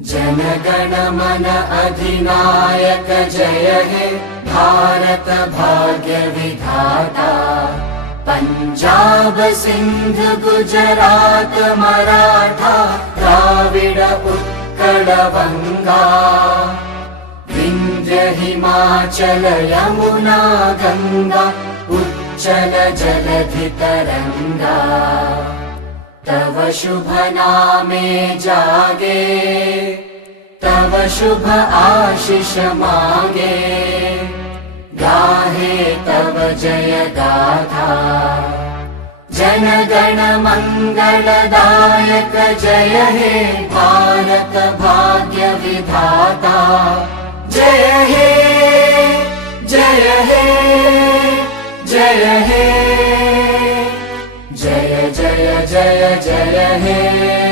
जनगण मन अधिनायक जय हे भारत भाग्य विधाता। पंजाब सिंध गुजरात मराठा द्राविड उत्कल बंगा। विंध्य हिमाचल यमुना गंगा उच्चल जलधि तरंगा। तव शुभ नामे जागे तव शुभ आशीष मागे। गाहे तव जय गाथा जनगण मंगलदायक जय हे भारत भाग्य विधाता। जय हे जय हे जय हे जय जय जय जय हे।